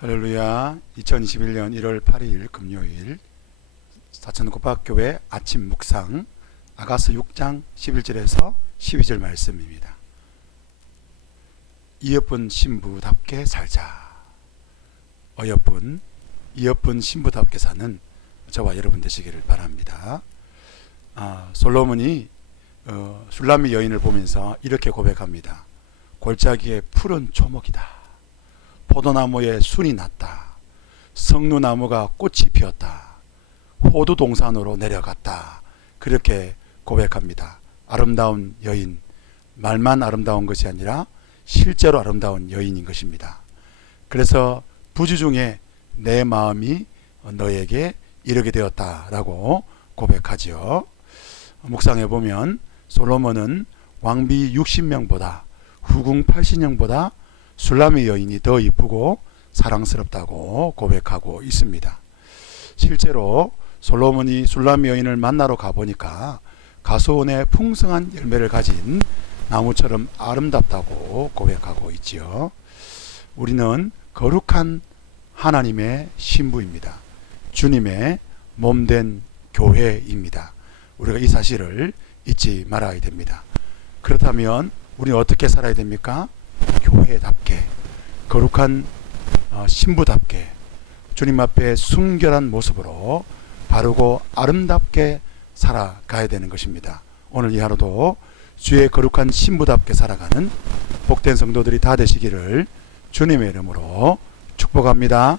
할렐루야 2021년 1월 8일 금요일 사천국밥교회 아침 묵상 아가스 6장 11절에서 12절 말씀입니다. 이어쁜 신부답게 살자. 어여쁜 이어쁜 신부답게 사는 저와 여러분 되시기를 바랍니다. 아, 솔로몬이 어, 술람미 여인을 보면서 이렇게 고백합니다. 골짜기에 푸른 초목이다. 포도나무에 순이 났다. 성누나무가 꽃이 피었다. 호두 동산으로 내려갔다. 그렇게 고백합니다. 아름다운 여인, 말만 아름다운 것이 아니라 실제로 아름다운 여인인 것입니다. 그래서 부주 중에 내 마음이 너에게 이르게 되었다라고 고백하지요. 묵상해 보면 솔로몬은 왕비 60명보다 후궁 80명보다 술람의 여인이 더 이쁘고 사랑스럽다고 고백하고 있습니다. 실제로 솔로몬이 술람 여인을 만나러 가보니까 가소원의 풍성한 열매를 가진 나무처럼 아름답다고 고백하고 있지요. 우리는 거룩한 하나님의 신부입니다. 주님의 몸된 교회입니다. 우리가 이 사실을 잊지 말아야 됩니다. 그렇다면 우리는 어떻게 살아야 됩니까? 교회답게 거룩한 어, 신부답게 주님 앞에 순결한 모습으로 바르고 아름답게 살아가야 되는 것입니다. 오늘 이 하루도 주의 거룩한 신부답게 살아가는 복된 성도들이 다 되시기를 주님의 이름으로 축복합니다.